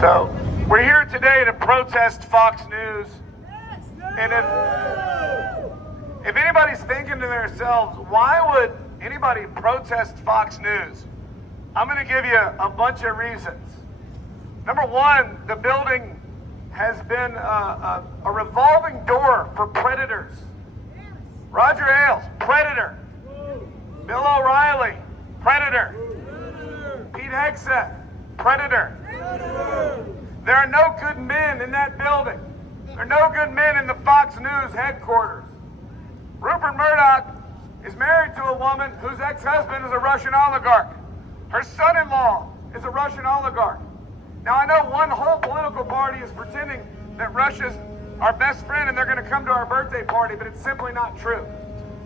So, we're here today to protest Fox News. And if anybody's thinking to themselves, why would anybody protest Fox News? I'm going to give you a bunch of reasons. Number one, the building has been a revolving door for predators. Roger Ailes, predator. Bill O'Reilly, predator. Pete Hegseth, predator. There are no good men in that building. There are no good men in the Fox News headquarters. Rupert Murdoch is married to a woman whose ex-husband is a Russian oligarch. Her son-in-law is a Russian oligarch. Now, I know one whole political party is pretending that Russia's our best friend and they're going to come to our birthday party, but it's simply not true.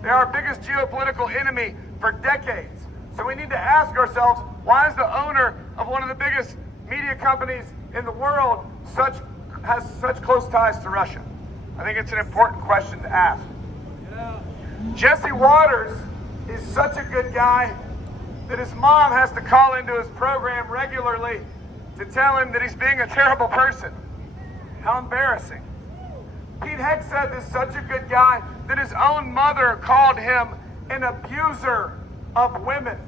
They're our biggest geopolitical enemy for decades. So we need to ask ourselves, why is the owner of one of the biggest media companies in the world has such close ties to Russia? I think it's an important question to ask. Jesse Waters is such a good guy that his mom has to call into his program regularly to tell him that he's being a terrible person. How embarrassing. Pete Hegseth is such a good guy that his own mother called him an abuser of women.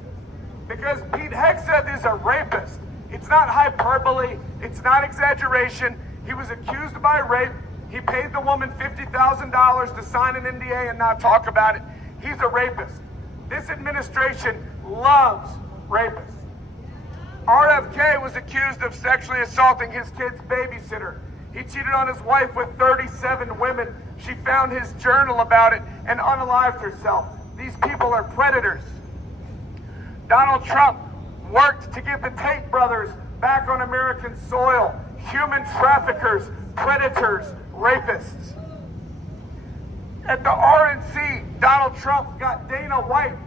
Because Pete Hegseth is a rapist. It's not hyperbole. It's not exaggeration. He was accused by rape. He paid the woman $50,000 to sign an NDA and not talk about it. He's a rapist. This administration loves rapists. RFK was accused of sexually assaulting his kid's babysitter. He cheated on his wife with 37 women. She found his journal about it and unalived herself. These people are predators. Donald Trump worked to get the Tate brothers back on American soil. Human traffickers, predators, rapists. At the RNC, Donald Trump got Dana White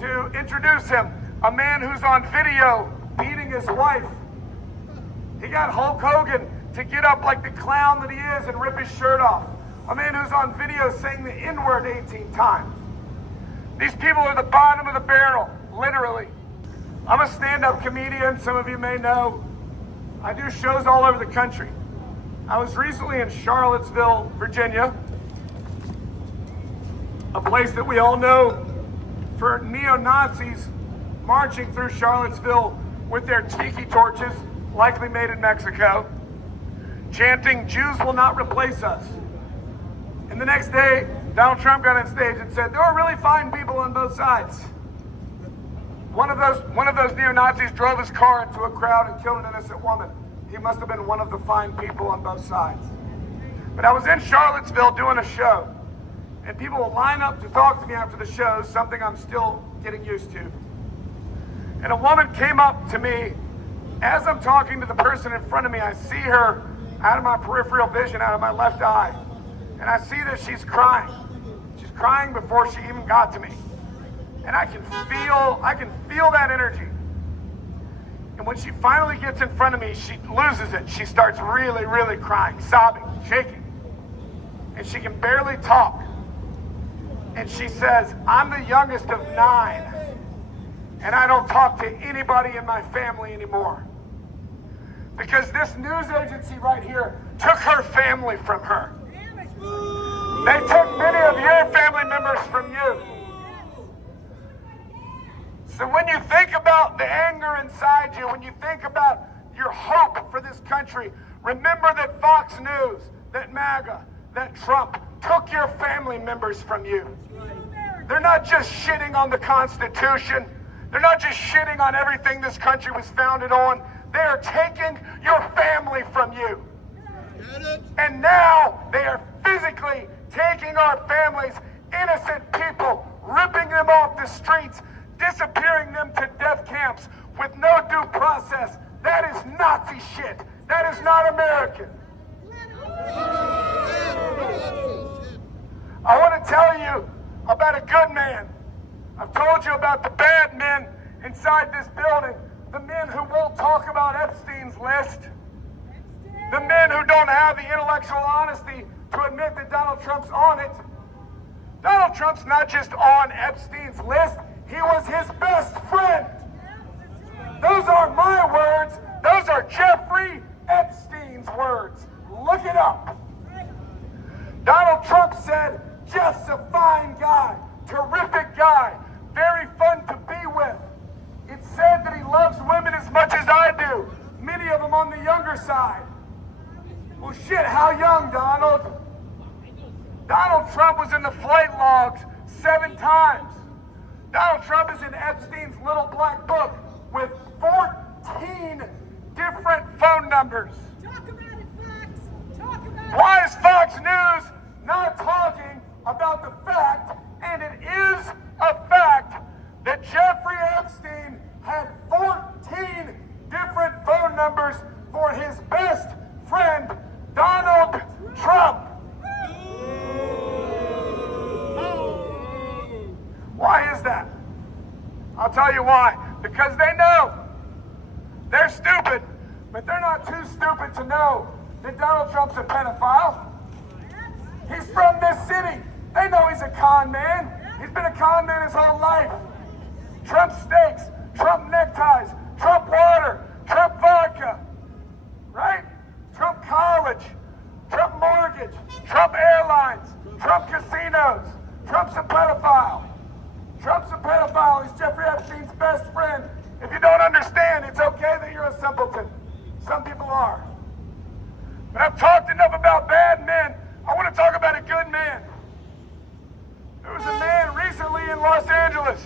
to introduce him, a man who's on video beating his wife. He got Hulk Hogan to get up like the clown that he is and rip his shirt off. A man who's on video saying the N-word 18 times. These people are the bottom of the barrel, literally. I'm a stand-up comedian, some of you may know. I do shows all over the country. I was recently in Charlottesville, Virginia, a place that we all know for neo-Nazis marching through Charlottesville with their tiki torches, likely made in Mexico, chanting, "Jews will not replace us." And the next day, Donald Trump got on stage and said, there are really fine people on both sides. One of those neo-Nazis drove his car into a crowd and killed an innocent woman. He must have been one of the fine people on both sides. But I was in Charlottesville doing a show, and people will line up to talk to me after the show, something I'm still getting used to. And a woman came up to me. As I'm talking to the person in front of me, I see her out of my peripheral vision, out of my left eye. And I see that she's crying. She's crying before she even got to me. And I can feel that energy. And when she finally gets in front of me, she loses it. She starts really, really crying, sobbing, shaking. And she can barely talk. And she says, I'm the youngest of 9. And I don't talk to anybody in my family anymore. Because this news agency right here took her family from her. They took many of your family members from you. So when you think about the anger inside you, when you think about your hope for this country, remember that Fox News, that MAGA, that Trump took your family members from you. They're not just shitting on the Constitution. They're not just shitting on everything this country was founded on. They are taking your family from you. And now they are physically taking our families, innocent people, ripping them off the streets, disappearing them to death camps with no due process. That is Nazi shit. That is not American. I want to tell you about a good man. I've told you about the bad men inside this building, the men who won't talk about Epstein's list, the men who don't have the intellectual honesty to admit that Donald Trump's on it. Donald Trump's not just on Epstein's list, he was his best friend. Those aren't my words, those are Jeffrey up. Donald Trump said, Jeff's a fine guy, terrific guy, very fun to be with. It's said that he loves women as much as I do, many of them on the younger side. Well, shit, how young, Donald? Donald Trump was in the flight logs 7 times. Donald Trump is in Epstein's little black book with 14 different phone numbers. Talk about it, Fox. Talk about it. Why is Fox News not talking about the fact, and it is a fact, that Jeffrey Epstein had 14 different phone numbers for his best friend, Donald Trump? Why is that? I'll tell you why. Because they know. They're stupid, but they're not too stupid to know that Donald Trump's a pedophile. He's from this city. They know he's a con man. He's been a con man his whole life. Trump steaks, Trump neckties, Trump water, Trump vodka, right? Trump college, Trump mortgage, Trump airlines, Trump casinos. Trump's a pedophile. Trump's a pedophile. He's Jeffrey Epstein's best friend. If you don't understand, it's okay that you're a simpleton. Some people are. But I've talked enough about bad men. I want to talk about a good man. There was a man recently in Los Angeles,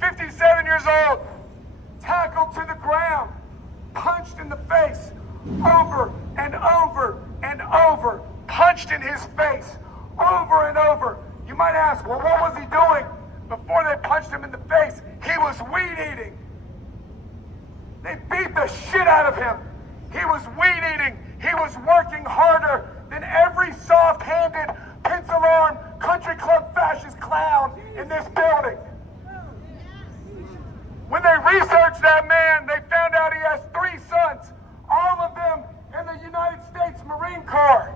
57 years old, tackled to the ground, punched in the face, over and over and over, punched in his face, over and over. You might ask, well, what was he doing before they punched him in the face? He was weed eating. They beat the shit out of him. He was weed eating. He was working harder than every soft-handed, pencil-armed, country club fascist clown in this building. When they researched that man, they found out he has 3 sons, all of them in the United States Marine Corps.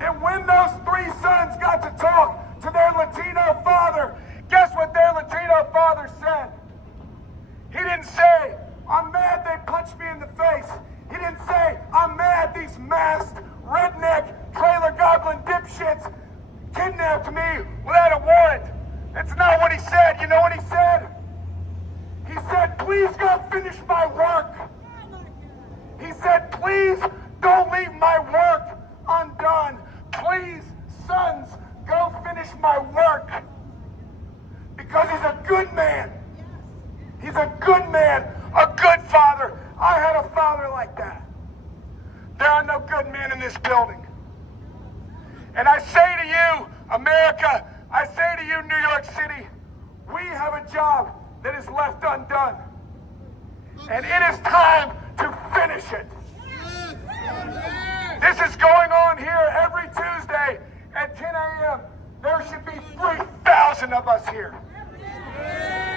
And when those 3 sons got to talk to their Latino father, guess what their Latino father said? He didn't say, I'm mad they punched me in the face. He didn't say, I'm mad these masked, redneck, trailer goblin dipshits kidnapped me without a warrant. That's not what he said. You know what he said? He said, please go finish my work. He said, please don't leave my work undone. Please, sons, go finish my work. Because he's a good man. He's a good man, a good father. I had a father like that. There are no good men in this building. And I say to you, America, I say to you, New York City, we have a job that is left undone. And it is time to finish it. This is going on here every Tuesday at 10 a.m. There should be 3,000 of us here.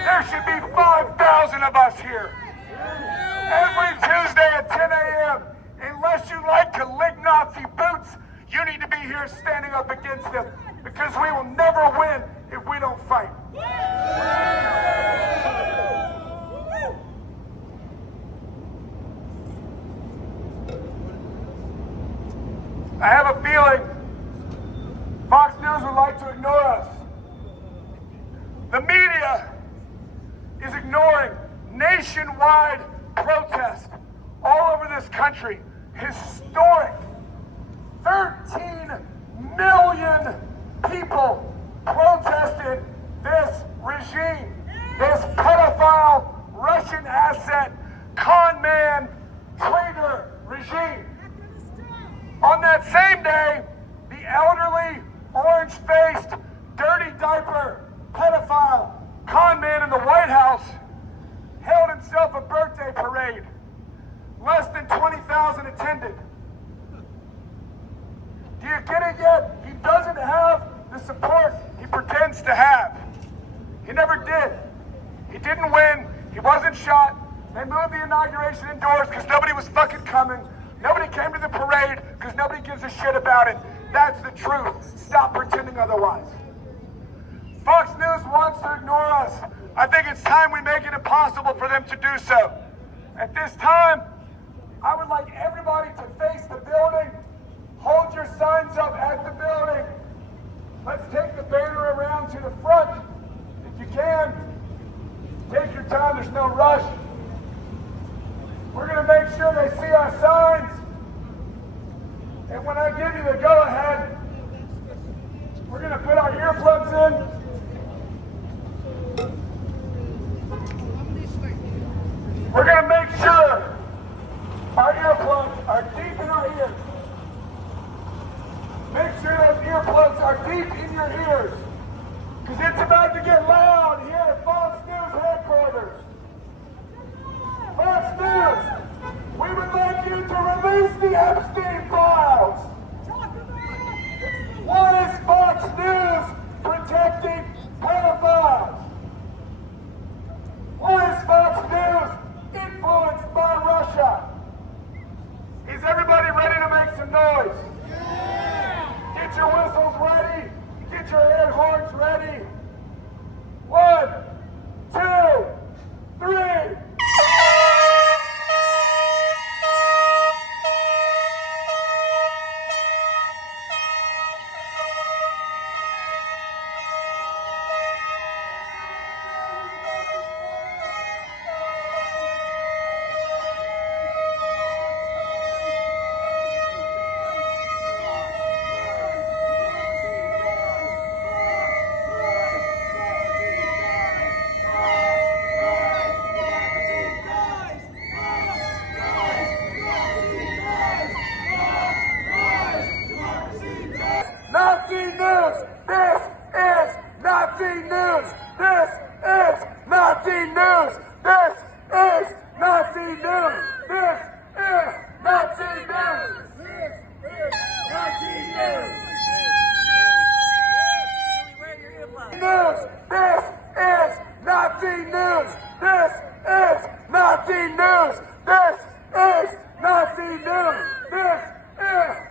There should be 5,000 of us here. Every Tuesday at 10 a.m. Unless you like to lick Nazi boots, you need to be here standing up against them, because we will never win if we don't fight. I have a feeling Fox News would like to ignore us. The media is ignoring nationwide protest all over this country. Historic. 13 million people protested this regime, this pedophile, Russian asset, con man, traitor regime. On that same day, the elderly, orange-faced, dirty diaper, pedophile, con man in the White House held himself a birthday parade. Less than 20,000 attended. Do you get it yet? He doesn't have the support he pretends to have. He never did. He didn't win. He wasn't shot. They moved the inauguration indoors because nobody was fucking coming. Nobody came to the parade because nobody gives a shit about it. That's the truth. Stop pretending otherwise. Fox News wants to ignore us. I think it's time we make it impossible for them to do so. At this time, I would like everybody to face the bill building, hold your signs up at the building. Let's take the banner around to the front. If you can, take your time, there's no rush. We're going to make sure they see our signs. And when I give you the go-ahead, we're going to put our earplugs in. We're going to make sure our earplugs are deep in our ears. Make sure those earplugs are deep in your ears. Because it's about to get loud here at Fox News headquarters. Fox News, we would like you to release the Epstein files. What is Fox News protecting pedophiles? Why is Fox News influenced by Russia? Is everybody ready to make some noise? Get your whistles ready. Get your air horns ready. 1, 2, 3. Nazi news! This is Nazi news! This is Nazi news! This is Nazi news! This is Nazi news! This is Nazi news! News! This is Nazi news! This is Nazi news! This is Nazi news! This is